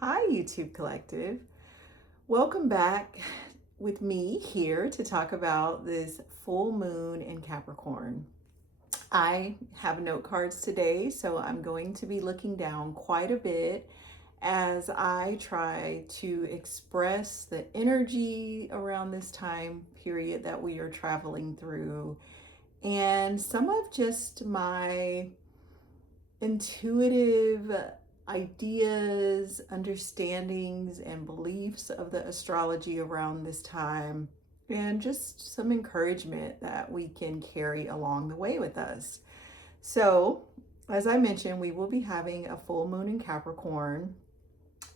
Hi, YouTube Collective. Welcome back with me here to talk about this full moon in Capricorn. I have note cards today, so I'm going to be looking down quite a bit as I try to express the energy around this time period that we are traveling through and some of just my intuitive ideas, understandings, and beliefs of the astrology around this time, and just some encouragement that we can carry along the way with us. So, as I mentioned, we will be having a full moon in Capricorn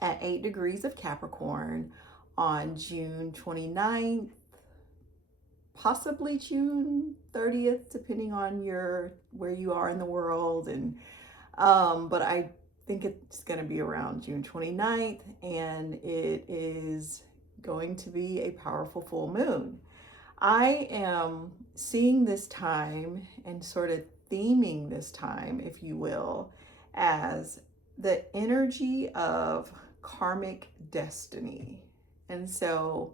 at 8 degrees of Capricorn on June 29th, possibly June 30th, depending on where you are in the world. But I think it's going to be around June 29th, and it is going to be a powerful full moon. I am seeing this time and sort of theming this time, if you will, as the energy of karmic destiny. And so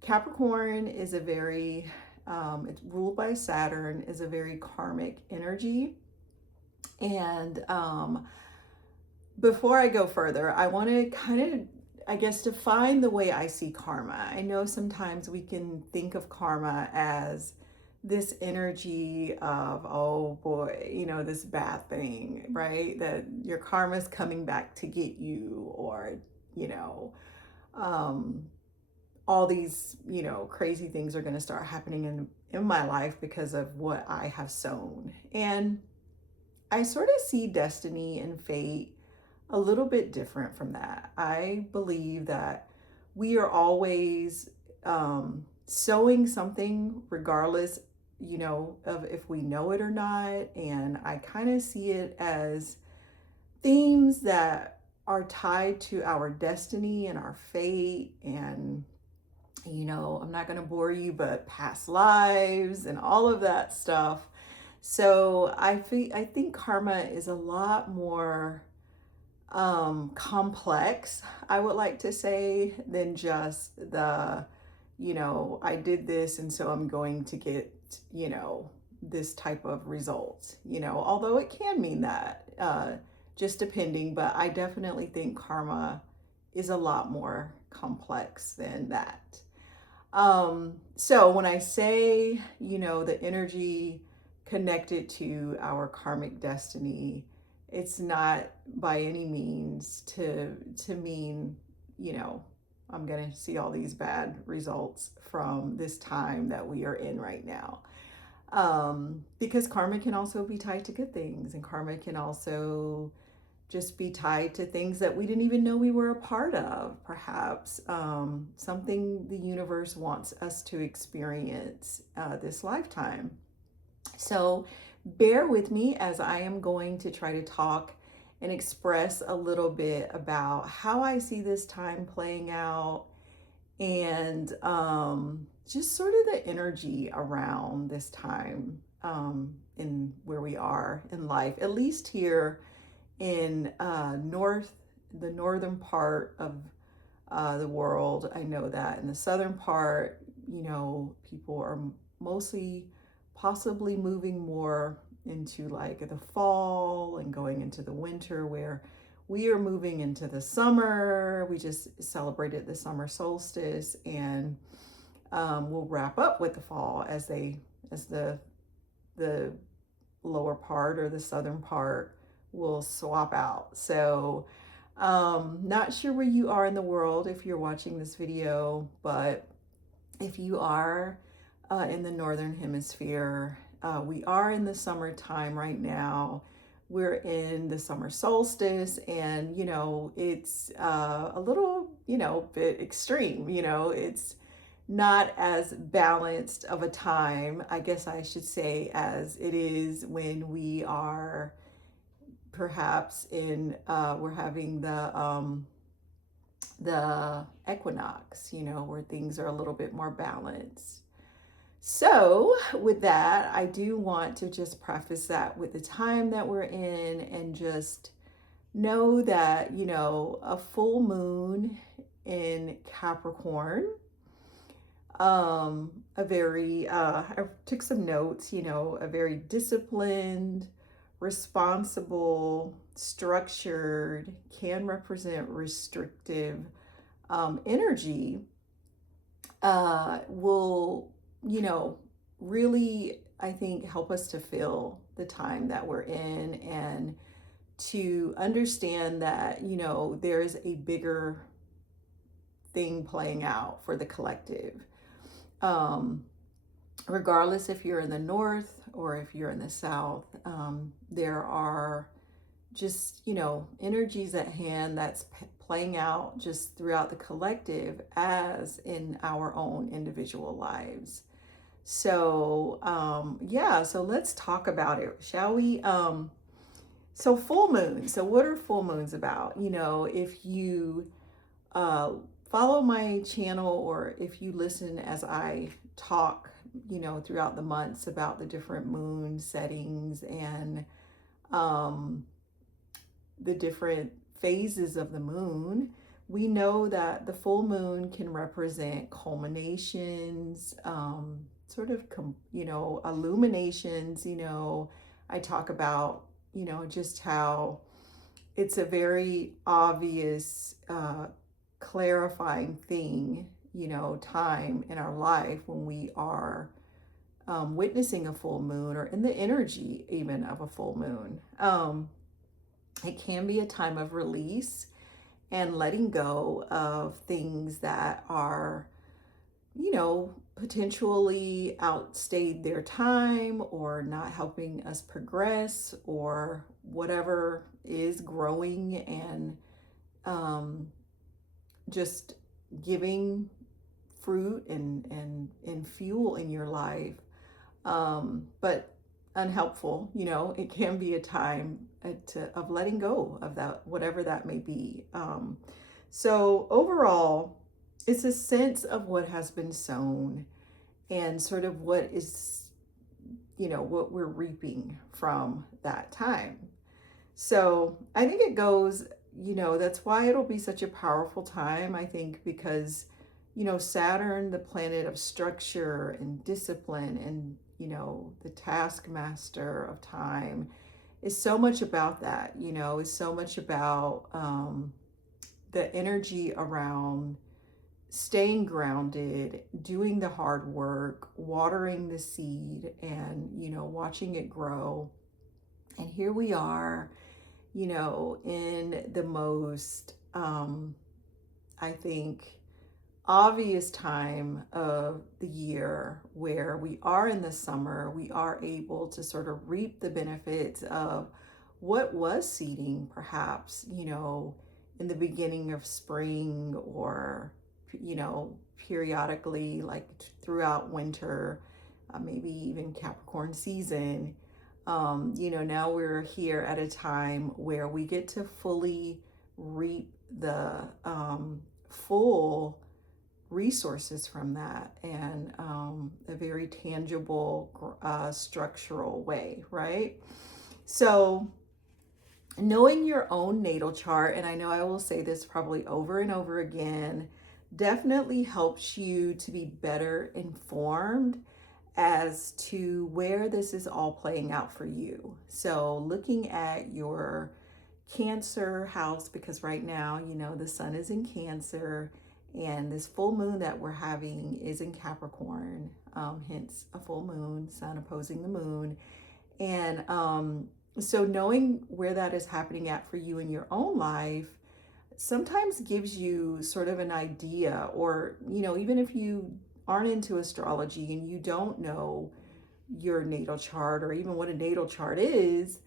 Capricorn is it's ruled by Saturn, is a very karmic energy. And before I go further, I want to define the way I see karma. I know sometimes we can think of karma as this energy of, oh boy, this bad thing, right? That your karma is coming back to get you, or, you know, um, all these, crazy things are going to start happening in my life because of what I have sown. And I sort of see destiny and fate a little bit different from that. I believe that we are always sowing something, regardless, of if we know it or not. And I kind of see it as themes that are tied to our destiny and our fate. And, I'm not going to bore you, but past lives and all of that stuff. So I think karma is a lot more complex, I would like to say, than just I did this and so I'm going to get, this type of result, although it can mean that, just depending, but I definitely think karma is a lot more complex than that. So when I say, the energy connected to our karmic destiny, it's not by any means to mean, I'm going to see all these bad results from this time that we are in right now. Because karma can also be tied to good things, and karma can also just be tied to things that we didn't even know we were a part of, perhaps something the universe wants us to experience this lifetime. So bear with me as I am going to try to talk and express a little bit about how I see this time playing out, and just sort of the energy around this time in where we are in life, at least here in the northern part of the world. I know that in the southern part, people are mostly possibly moving more into like the fall and going into the winter, where we are moving into the summer. We just celebrated the summer solstice, and we'll wrap up with the fall as the lower part or the southern part will swap out. So not sure where you are in the world if you're watching this video, but if you are in the northern hemisphere, we are in the summertime right now. We're in the summer solstice, and it's a little bit extreme. It's not as balanced of a time, I guess I should say, as it is when we are perhaps we're having the equinox, where things are a little bit more balanced. So, with that, I do want to just preface that with the time that we're in, and just know that, a full moon in Capricorn, a very, I took some notes, a very disciplined, responsible, structured, can represent restrictive energy, will, you know, really, I think, help us to feel the time that we're in and to understand that, there's a bigger thing playing out for the collective. Um, Regardless if you're in the north or if you're in the south, there are just, energies at hand that's playing out just throughout the collective as in our own individual lives. So, yeah, so let's talk about it, shall we? So, full moon. So, what are full moons about? If you uh, follow my channel or if you listen as I talk, throughout the months about the different moon settings and um, the different phases of the moon, we know that the full moon can represent culminations, sort of, illuminations. I talk about, just how it's a very obvious, clarifying thing, time in our life when we are witnessing a full moon or in the energy even of a full moon. It can be a time of release and letting go of things that are, potentially outstayed their time or not helping us progress or whatever is growing and um, just giving fruit and fuel in your life, but unhelpful. It can be a time of letting go of that, whatever that may be. So overall, it's a sense of what has been sown and sort of what is, what we're reaping from that time. So I think it goes, that's why it'll be such a powerful time, I think, because, Saturn, the planet of structure and discipline and, the taskmaster of time, is so much about that, is so much about the energy around staying grounded, doing the hard work, watering the seed, and, watching it grow. And here we are, in the most, I think, obvious time of the year where we are in the summer, we are able to sort of reap the benefits of what was seeding, perhaps, in the beginning of spring or, periodically, like throughout winter, maybe even Capricorn season. Now we're here at a time where we get to fully reap the full resources from that and a very tangible, structural way, right? So, knowing your own natal chart, and I know I will say this probably over and over again, definitely helps you to be better informed as to where this is all playing out for you. So, looking at your Cancer house, because right now, the sun is in Cancer and this full moon that we're having is in Capricorn, hence a full moon, sun opposing the moon. And so, knowing where that is happening at for you in your own life sometimes gives you sort of an idea, or, even if you aren't into astrology and you don't know your natal chart or even what a natal chart is,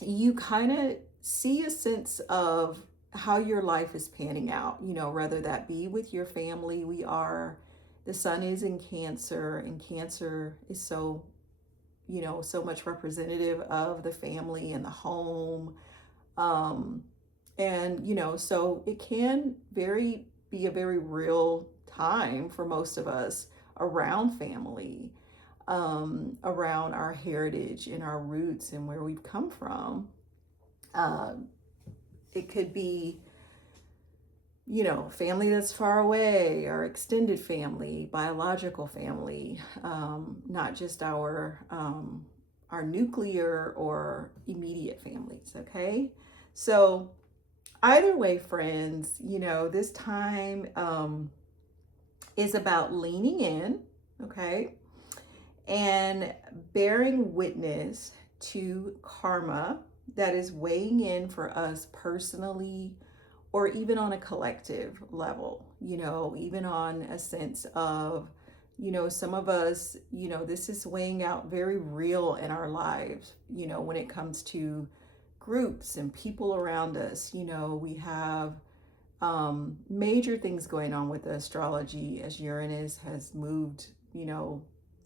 you kind of see a sense of how your life is panning out, whether that be with your family. The sun is in Cancer, and Cancer is so, so much representative of the family and the home. And, so it can be a very real time for most of us around family, around our heritage and our roots and where we've come from. Um, it could be, family that's far away, our extended family, biological family, not just our nuclear or immediate families. Okay, so either way, friends, this time is about leaning in. Okay, and bearing witness to karma that is weighing in for us personally or even on a collective level, even on a sense of, some of us, this is weighing out very real in our lives, when it comes to groups and people around us. We have major things going on with the astrology as Uranus has moved,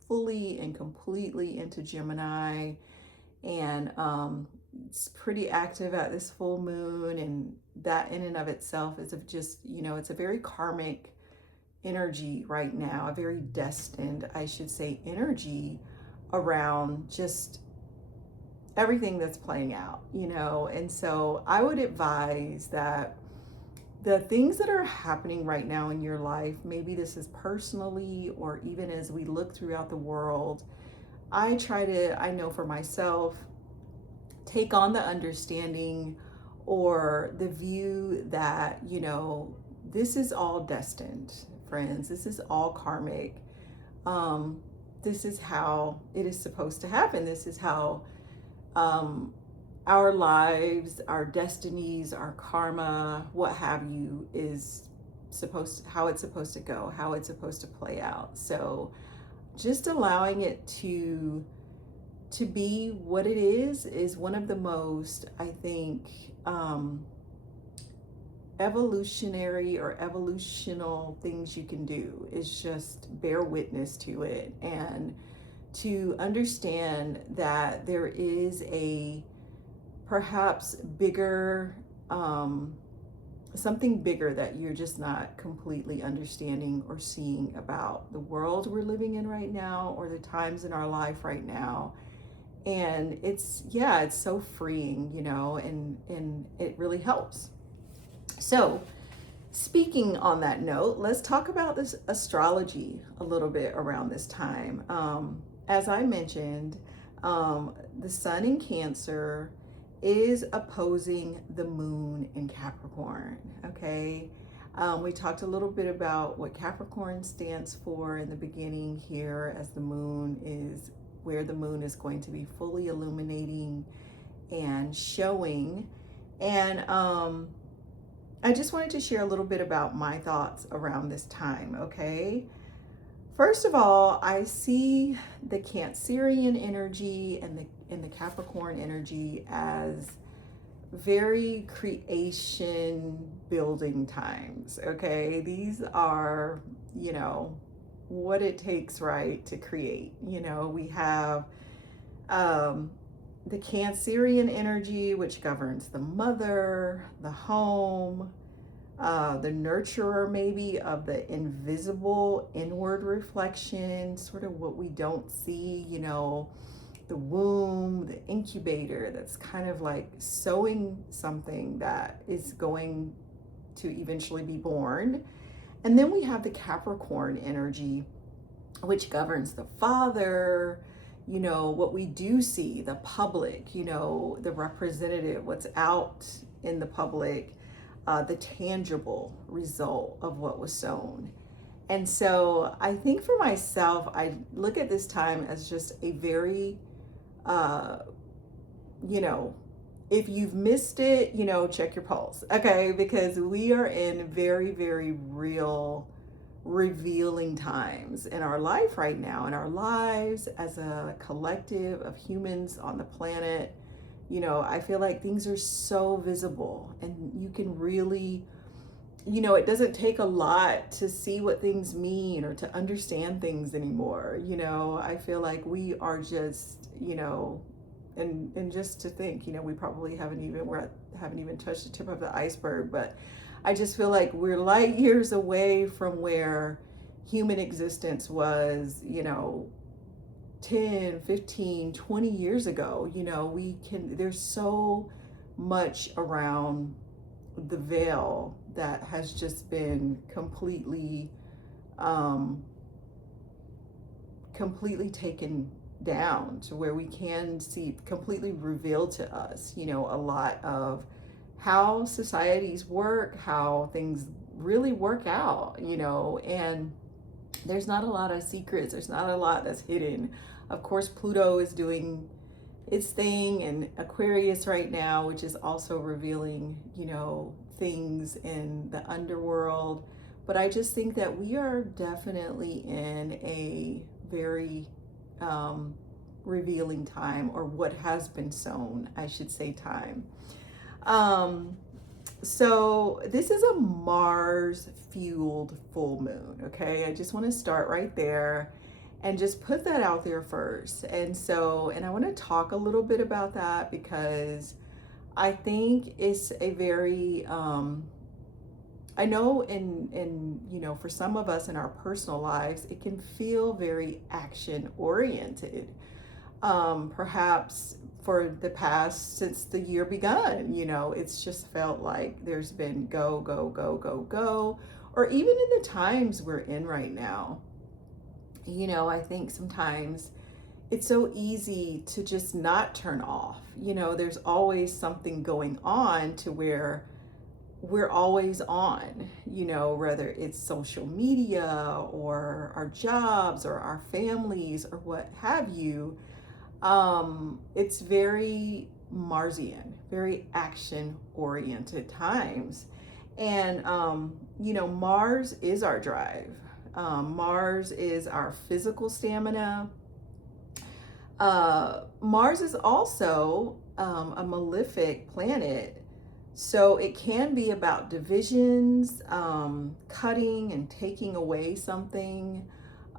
fully and completely into Gemini, and it's pretty active at this full moon, and that in and of itself is of just, it's a very karmic energy right now, a very destined, I should say, energy around just everything that's playing out, and so I would advise that the things that are happening right now in your life, maybe this is personally or even as we look throughout the world, I know for myself, take on the understanding or the view that, this is all destined, friends. This is all karmic. Um, this is how it is supposed to happen. This is how um, our lives, our destinies, our karma, what have you, is how it's supposed to go, how it's supposed to play out. So just allowing it to be what it is one of the most, I think, evolutionary or evolutional things you can do, is just bear witness to it and to understand that there is a perhaps bigger, something bigger that you're just not completely understanding or seeing about the world we're living in right now, or the times in our life right now. And it's so freeing, and it really helps. So speaking on that note, let's talk about this astrology a little bit around this time. As I mentioned, the sun in Cancer is opposing the moon in Capricorn. Okay, we talked a little bit about what Capricorn stands for in the beginning here, as the moon is where the moon is going to be fully illuminating and showing. And I just wanted to share a little bit about my thoughts around this time. Okay, first of all, I see the Cancerian energy and the Capricorn energy as very creation building times. Okay, these are, what it takes, right, to create. We have the Cancerian energy, which governs the mother, the home, the nurturer, maybe, of the invisible inward reflection, sort of what we don't see, the womb, the incubator that's kind of like sowing something that is going to eventually be born. And then we have the Capricorn energy, which governs the father, what we do see, the public, the representative, what's out in the public, the tangible result of what was sown. And so I think for myself, I look at this time as just a very, if you've missed it, check your pulse, okay? Because we are in very, very real, revealing times in our life right now, in our lives as a collective of humans on the planet. I feel like things are so visible, and you can really, it doesn't take a lot to see what things mean or to understand things anymore. I feel like we are just, and just to think, we probably haven't even touched the tip of the iceberg, but I just feel like we're light years away from where human existence was, 10, 15, 20 years ago. There's so much around the veil that has just been um, completely taken down to where we can see completely revealed to us, a lot of how societies work, how things really work out, and there's not a lot of secrets, there's not a lot that's hidden. Of course, Pluto is doing its thing in Aquarius right now, which is also revealing, things in the underworld. But I just think that we are definitely in a very um, revealing time, or what has been sown, I should say, time. Um, so this is a Mars fueled full moon, okay? I just want to start right there and just put that out there first. And I want to talk a little bit about that because I think it's a very I know for some of us in our personal lives, it can feel very action oriented. Perhaps for the past, since the year begun, it's just felt like there's been go, go, go, go, go, or even in the times we're in right now. I think sometimes it's so easy to just not turn off. There's always something going on to where we're always on, whether it's social media or our jobs or our families or what have you. It's very Marsian, very action oriented times. And, Mars is our drive. Mars is our physical stamina. Mars is also a malefic planet. So it can be about divisions, cutting and taking away something.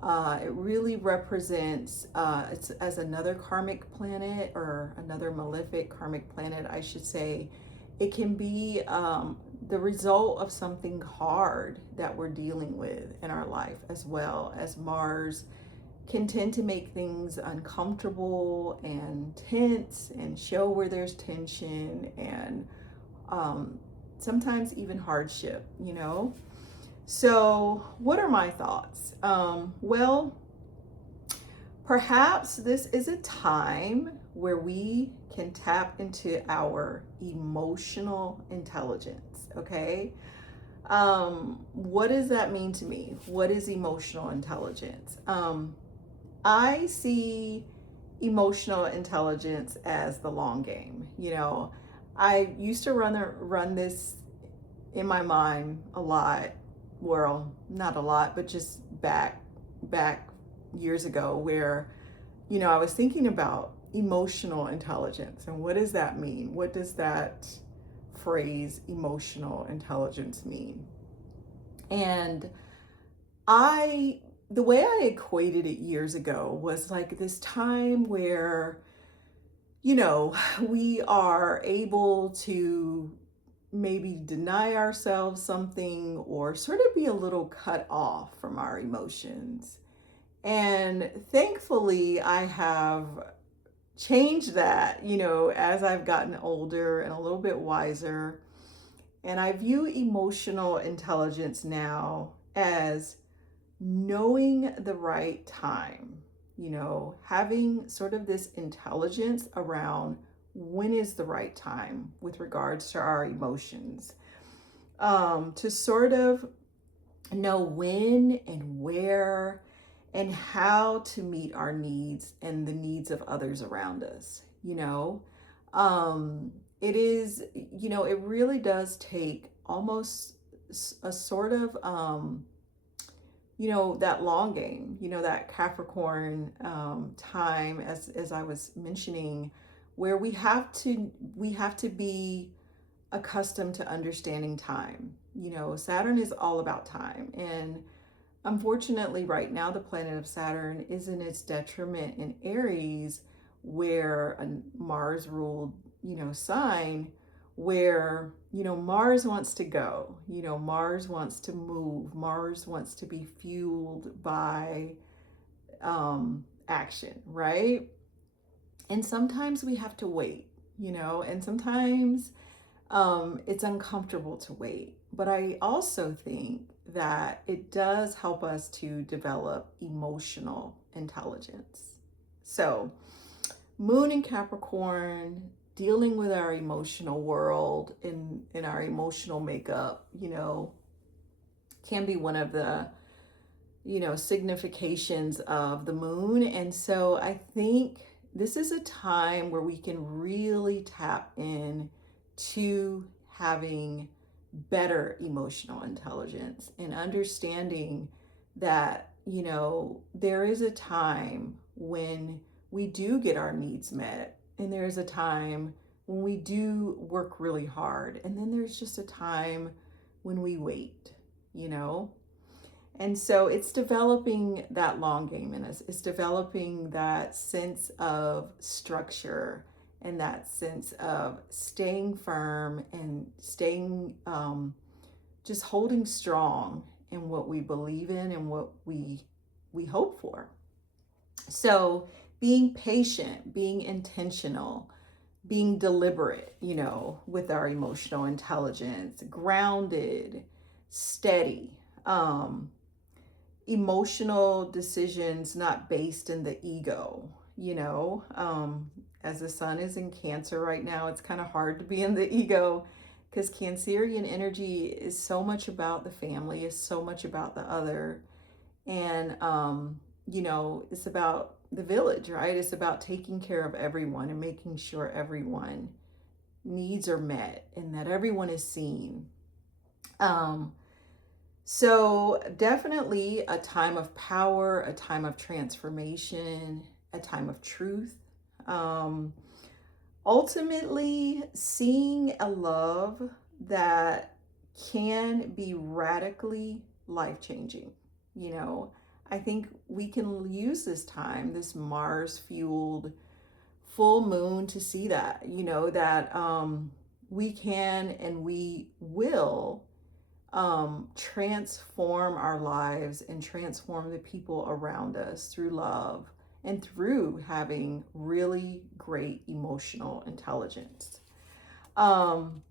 It really represents, it's as another karmic planet, or another malefic karmic planet, I should say. It can be the result of something hard that we're dealing with in our life, as well as Mars can tend to make things uncomfortable and tense and show where there's tension and sometimes even hardship. So, what are my thoughts? Well, perhaps this is a time where we can tap into our emotional intelligence, okay? What does that mean to me? What is emotional intelligence? I see emotional intelligence as the long game. I used to run this in my mind a lot. Well, not a lot, but just back years ago, where I was thinking about emotional intelligence and what does that mean? What does that phrase emotional intelligence mean? And the way I equated it years ago was like this time where we are able to maybe deny ourselves something, or sort of be a little cut off from our emotions. And thankfully, I have changed that, as I've gotten older and a little bit wiser. And I view emotional intelligence now as knowing the right time, having sort of this intelligence around when is the right time with regards to our emotions, to sort of know when and where and how to meet our needs and the needs of others around us. It is, it really does take almost a sort of that long game, that Capricorn time, as I was mentioning, where we have to be accustomed to understanding time. Saturn is all about time, and unfortunately right now the planet of Saturn is in its detriment in Aries, where a Mars ruled sign, where Mars wants to go, Mars wants to move, Mars wants to be fueled by action, right? And sometimes we have to wait. and sometimes it's uncomfortable to wait. But I also think that it does help us to develop emotional intelligence. So, Moon in Capricorn, dealing with our emotional world in our emotional makeup, can be one of the significations of the moon. And so I think this is a time where we can really tap in to having better emotional intelligence and understanding that, there is a time when we do get our needs met, and there is a time when we do work really hard, and then there's just a time when we wait, you know? And so it's developing that long game in us. It's developing that sense of structure and that sense of staying firm and staying, just holding strong in what we believe in and what we hope for. So being patient, being intentional, being deliberate, with our emotional intelligence, grounded, steady. Emotional decisions not based in the ego, as the sun is in Cancer right now, it's kind of hard to be in the ego because Cancerian energy is so much about the family, is so much about the other. And, it's about the village, right? It's about taking care of everyone and making sure everyone needs are met and that everyone is seen. So definitely a time of power, a time of transformation, a time of truth. Um, Ultimately, seeing a love that can be radically life changing. I think we can use this time, this Mars fueled full moon, to see that, that we can and we will transform our lives and transform the people around us through love and through having really great emotional intelligence. Um,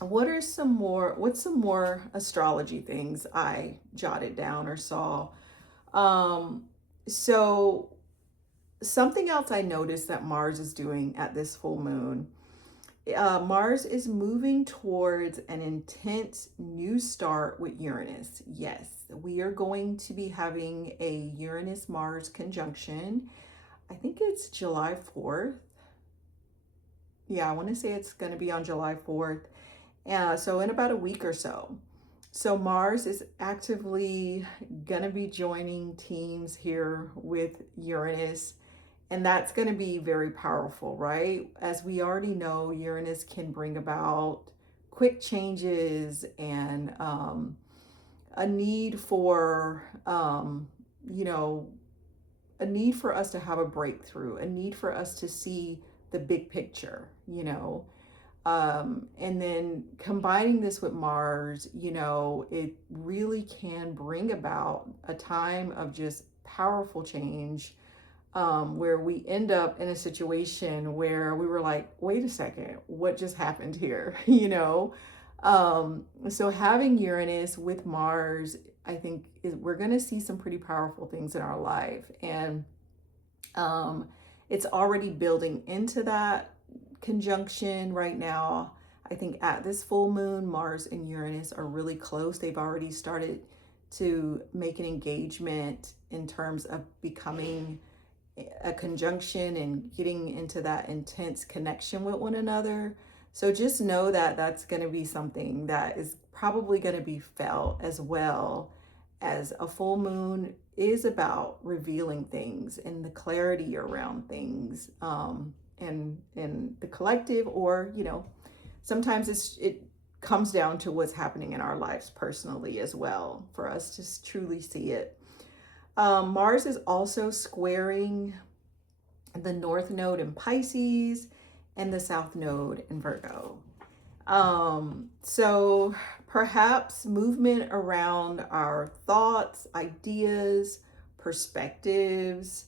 what's some more astrology things I jotted down or saw? Um, so something else I noticed that Mars is doing at this full moon, Mars is moving towards an intense new start with Uranus. Yes, we are going to be having a Uranus Mars conjunction. I think it's July 4th. Yeah, I want to say it's going to be on July 4th. So, in about a week or so. So, Mars is actively going to be joining teams here with Uranus. And that's going to be very powerful, right? As we already know, Uranus can bring about quick changes and a need for, you know, a need for us to have a breakthrough, a need for us to see the big picture, and then combining this with Mars, it really can bring about a time of just powerful change, where we end up in a situation where we were like, wait a second, what just happened here? So having Uranus with Mars, I think we're going to see some pretty powerful things in our life. And it's already building into that conjunction right now. I think at this full moon, Mars and Uranus are really close. They've already started to make an engagement in terms of becoming a conjunction and getting into that intense connection with one another. So just know that that's going to be something that is probably going to be felt, as well as a full moon is about revealing things and the clarity around things, and the collective, or sometimes it comes down to what's happening in our lives personally as well for us to truly see it. Mars is also squaring the North Node in Pisces and the South Node in Virgo. So perhaps movement around our thoughts, ideas, perspectives,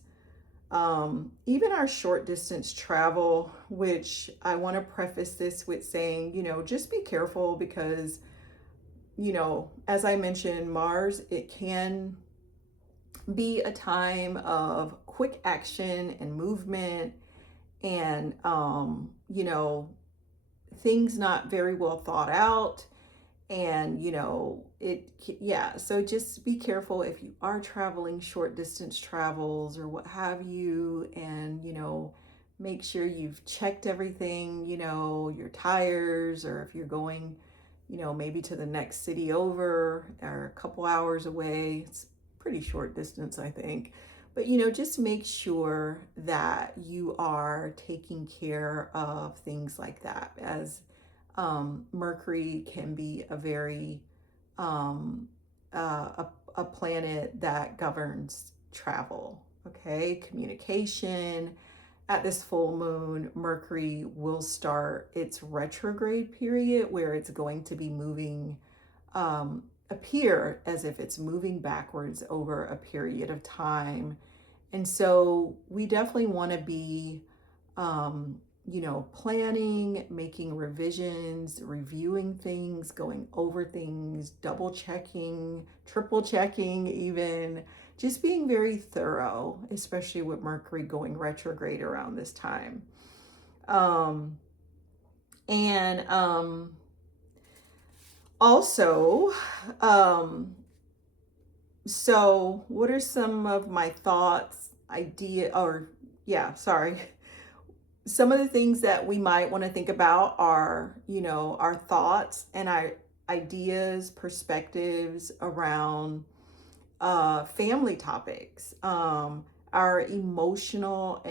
Even our short distance travel, which I want to preface this with saying, just be careful because, as I mentioned, Mars, it can be a time of quick action and movement and, things not very well thought out. And, yeah, so just be careful if you are traveling short distance travels or what have you. And, make sure you've checked everything, your tires, or if you're going, maybe to the next city over or a couple hours away. It's pretty short distance, I think. But, just make sure that you are taking care of things like that, as Mercury can be a very a planet that governs travel, okay, communication. At this full moon, Mercury will start its retrograde period where it's going to be moving, appear as if it's moving backwards over a period of time. And so we definitely want to be, planning, making revisions, reviewing things, going over things, double checking, triple checking, even just being very thorough, especially with Mercury going retrograde around this time. And also, so what are some of my thoughts, some of the things that we might want to think about are, our thoughts and our ideas, perspectives around family topics, our emotional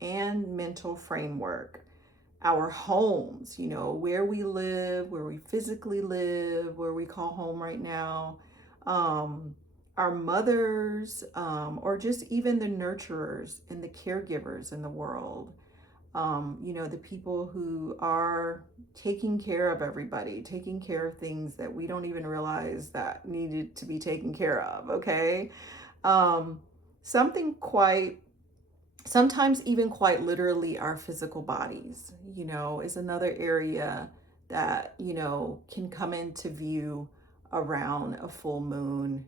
and mental framework, our homes, where we live, where we physically live, where we call home right now, our mothers, or just even the nurturers and the caregivers in the world. The people who are taking care of everybody, taking care of things that we don't even realize that needed to be taken care of, okay? Something quite, sometimes even quite literally our physical bodies, is another area that, can come into view around a full moon,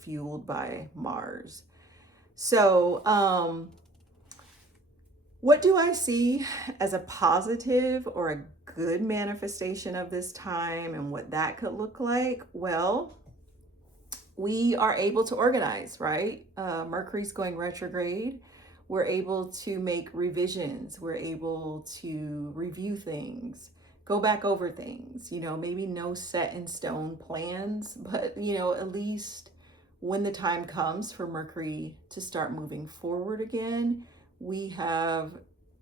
fueled by Mars. So, what do I see as a positive or a good manifestation of this time and what that could look like? Well, we are able to organize, right? Mercury's going retrograde. We're able to make revisions. We're able to review things, go back over things, maybe no set in stone plans, but, at least when the time comes for Mercury to start moving forward again, we have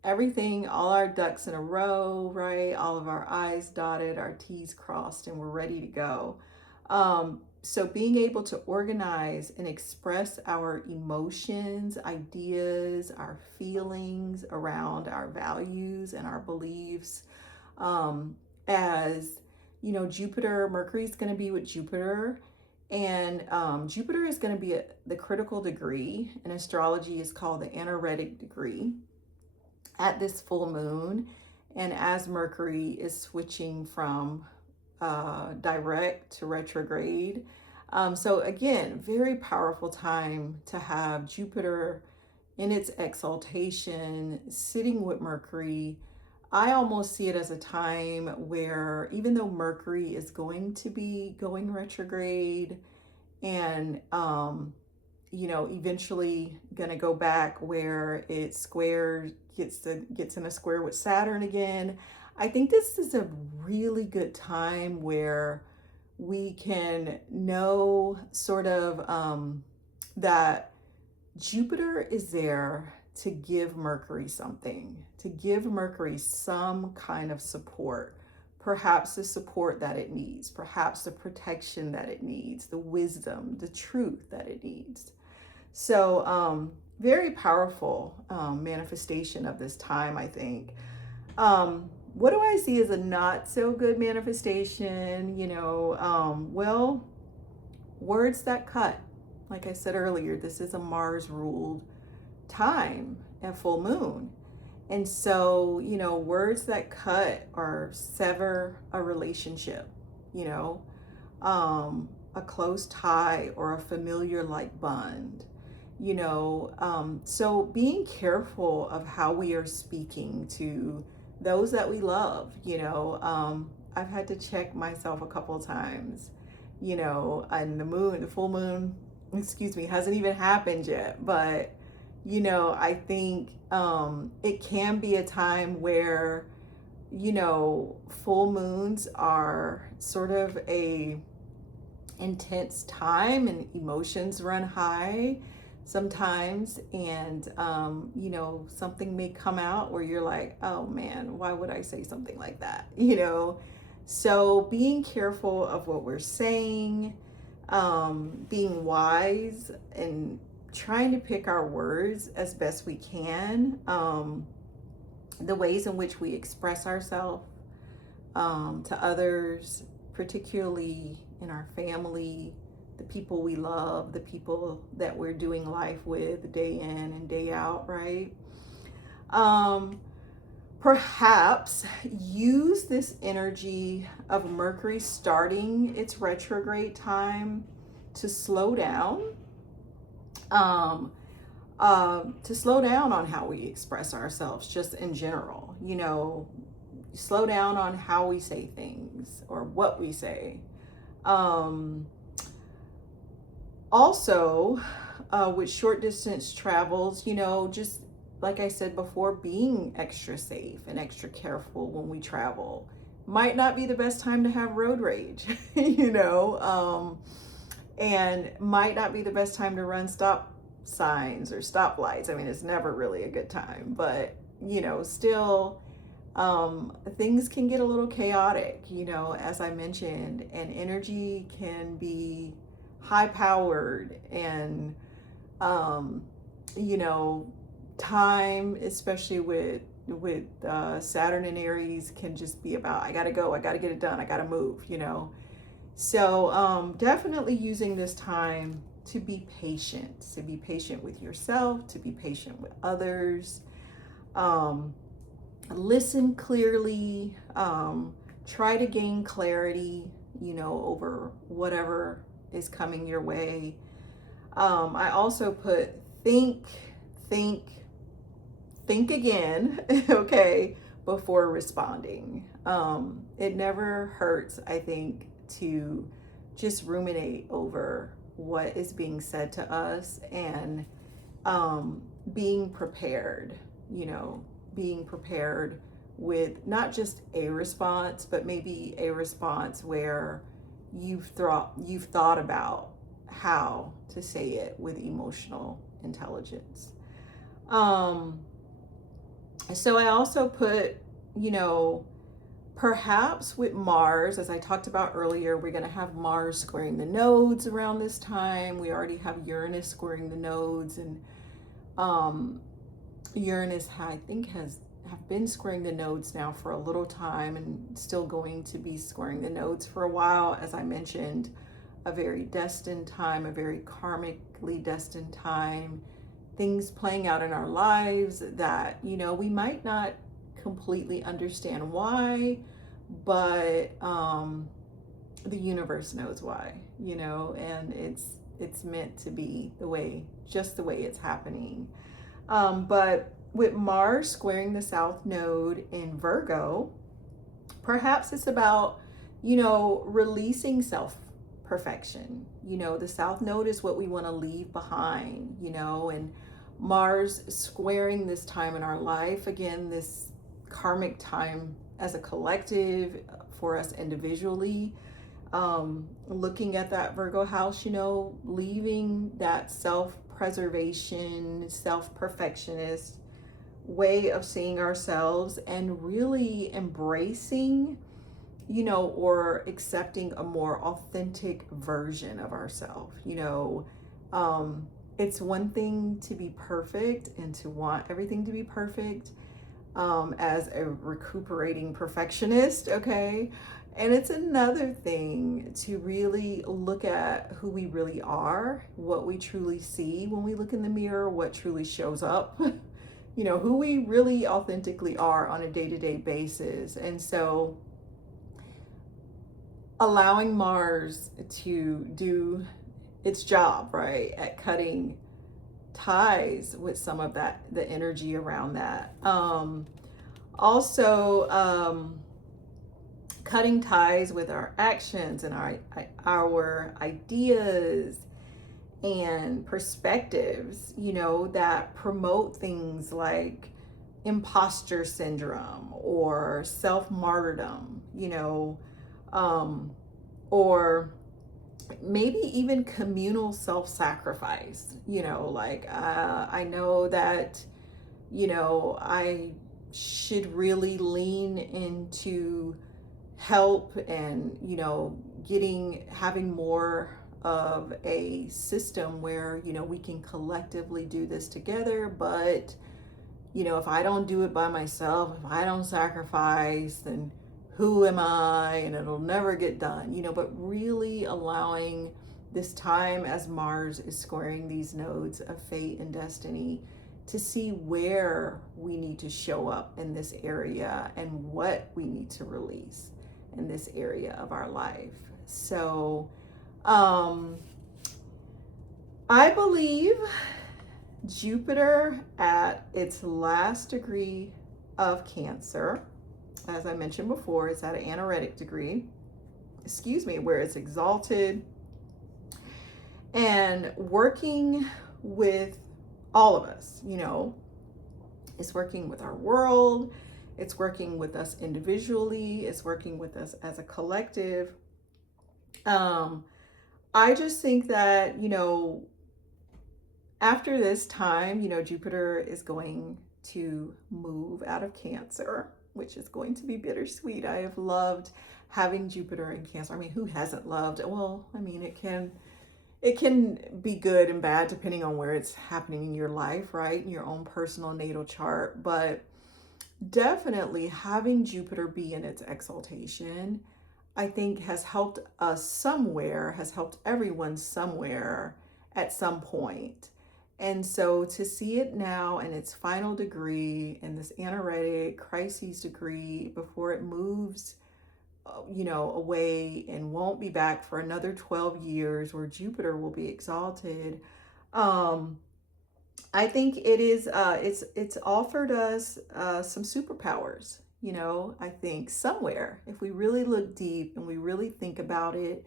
everything, all our ducks in a row, right? All of our I's dotted, our T's crossed, and we're ready to go. So being able to organize and express our emotions, ideas, our feelings around our values and our beliefs, as Jupiter, Mercury is going to be with Jupiter. And Jupiter is going to be at the critical degree. In astrology is called the anaretic degree at this full moon. And as Mercury is switching from direct to retrograde. So again, very powerful time to have Jupiter in its exaltation, sitting with Mercury. I almost see it as a time where, even though Mercury is going to be going retrograde and, eventually going to go back where it squares, gets in a square with Saturn again, I think this is a really good time where we can know sort of that Jupiter is there to give Mercury something, to give Mercury some kind of support, perhaps the support that it needs, perhaps the protection that it needs, the wisdom, the truth that it needs. So, very powerful manifestation of this time, I think. What do I see as a not so good manifestation? Well, words that cut. Like I said earlier, this is a Mars ruled time and full moon. And so, words that cut or sever a relationship, you know, a close tie or a familiar like bond, so being careful of how we are speaking to those that we love, I've had to check myself a couple of times, and the full moon, excuse me, hasn't even happened yet, but I think it can be a time where, full moons are sort of a intense time and emotions run high sometimes. And, something may come out where you're like, oh man, why would I say something like that? So being careful of what we're saying, being wise and trying to pick our words as best we can, the ways in which we express ourselves to others, particularly in our family, the people we love, the people that we're doing life with day in and day out, right? Perhaps use this energy of Mercury starting its retrograde time to slow down, on how we express ourselves just in general. Slow down on how we say things or what we say. Also, with short distance travels, just like I said before, being extra safe and extra careful when we travel. Might not be the best time to have road rage, and might not be the best time to run stop signs or stoplights. I mean, it's never really a good time, but still, things can get a little chaotic, as I mentioned, and energy can be high powered, and time, especially with Saturn and Aries, can just be about, I gotta go, I gotta get it done, I gotta move, so definitely using this time to be patient with yourself, to be patient with others, listen clearly, try to gain clarity, over whatever is coming your way. I also put think again, okay, before responding. It never hurts, I think, to just ruminate over what is being said to us, and being prepared, being prepared with not just a response, but maybe a response where you've thought about how to say it with emotional intelligence. So I also put, perhaps with Mars, as I talked about earlier, we're going to have Mars squaring the nodes around this time. We already have Uranus squaring the nodes, and Uranus, I think, have been squaring the nodes now for a little time, and still going to be squaring the nodes for a while. As I mentioned, a very destined time, a very karmically destined time, things playing out in our lives that, we might not completely understand why, but the universe knows why, and it's meant to be just the way it's happening. But with Mars squaring the South Node in Virgo, perhaps it's about, releasing self-perfection. The South Node is what we want to leave behind, and Mars squaring this time in our life, again, this karmic time as a collective for us individually, looking at that Virgo house, leaving that self-preservation, self-perfectionist way of seeing ourselves, and really embracing, or accepting a more authentic version of ourselves. It's one thing to be perfect and to want everything to be perfect, as a recuperating perfectionist, okay? And it's another thing to really look at who we really are, what we truly see when we look in the mirror, what truly shows up, who we really authentically are on a day to day basis. And so allowing Mars to do its job, right, at cutting ties with some of that, the energy around that. Also, cutting ties with our actions and our ideas and perspectives, that promote things like imposter syndrome or self martyrdom, or maybe even communal self sacrifice, I know that, I should really lean into help and having more of a system where we can collectively do this together. But if I don't do it by myself, if I don't sacrifice, then who am I? And it'll never get done. But really allowing this time as Mars is squaring these nodes of fate and destiny to see where we need to show up in this area and what we need to release in this area of our life. So I believe Jupiter at its last degree of Cancer, as I mentioned before, it's at an anaretic degree, where it's exalted and working with all of us, it's working with our world, it's working with us individually, it's working with us as a collective. I just think that, after this time, Jupiter is going to move out of Cancer, which is going to be bittersweet. I have loved having Jupiter in Cancer. I mean, who hasn't loved it? Well, I mean, it can be good and bad depending on where it's happening in your life, right? In your own personal natal chart. But definitely having Jupiter be in its exaltation, I think has helped us somewhere, has helped everyone somewhere at some point. And so to see it now in its final degree, in this anaretic crises degree, before it moves, away and won't be back for another 12 years where Jupiter will be exalted. I think it is, it's offered us some superpowers, I think somewhere, if we really look deep and we really think about it,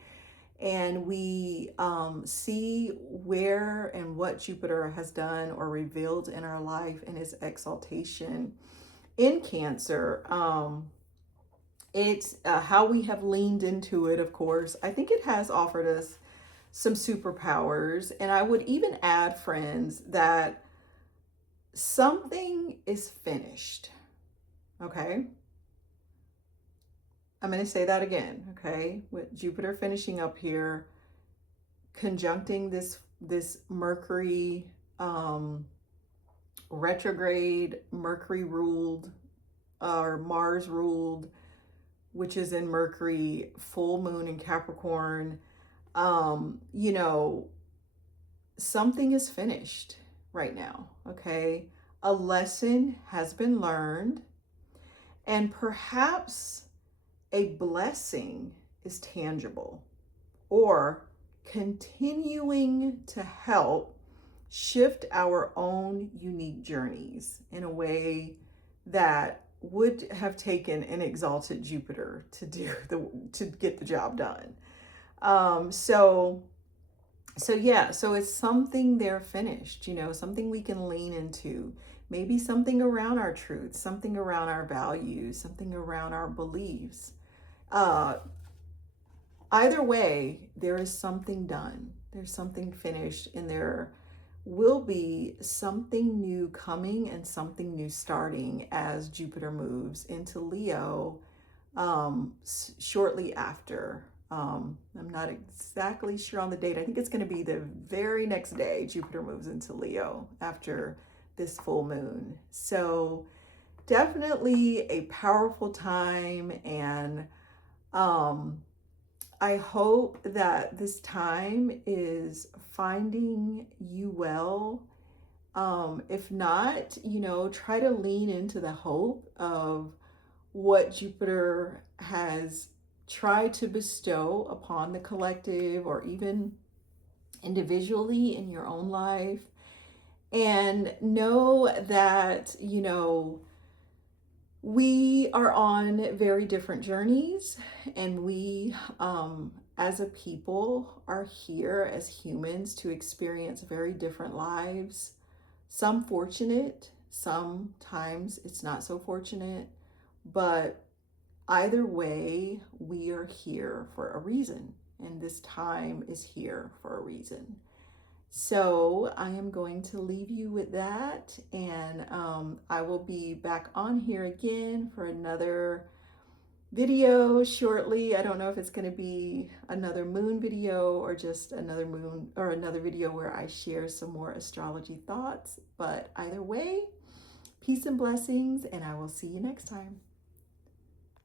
and we see where and what Jupiter has done or revealed in our life in its exaltation in Cancer. It's how we have leaned into it, of course. I think it has offered us some superpowers. And I would even add, friends, that something is finished. Okay? I'm going to say that again, okay? With Jupiter finishing up here, conjuncting this Mercury retrograde, Mercury ruled, or Mars ruled, which is in Mercury, full moon in Capricorn. Something is finished right now, okay? A lesson has been learned, and perhaps a blessing is tangible or continuing to help shift our own unique journeys in a way that would have taken an exalted Jupiter to get the job done. So it's something they're finished, something we can lean into, maybe something around our truth, something around our values, something around our beliefs. Either way, there is something done. There's something finished, and there will be something new coming and something new starting as Jupiter moves into Leo shortly after. I'm not exactly sure on the date. I think it's going to be the very next day Jupiter moves into Leo after this full moon. So definitely a powerful time, and Um, I hope that this time is finding you well. If not, try to lean into the hope of what Jupiter has tried to bestow upon the collective or even individually in your own life. And know that, we are on very different journeys, and we, as a people, are here as humans to experience very different lives. Some fortunate, sometimes it's not so fortunate, but either way, we are here for a reason, and this time is here for a reason. So I am going to leave you with that, and I will be back on here again for another video shortly. I don't know if it's going to be another moon video or just another moon or another video where I share some more astrology thoughts, but either way, peace and blessings, and I will see you next time.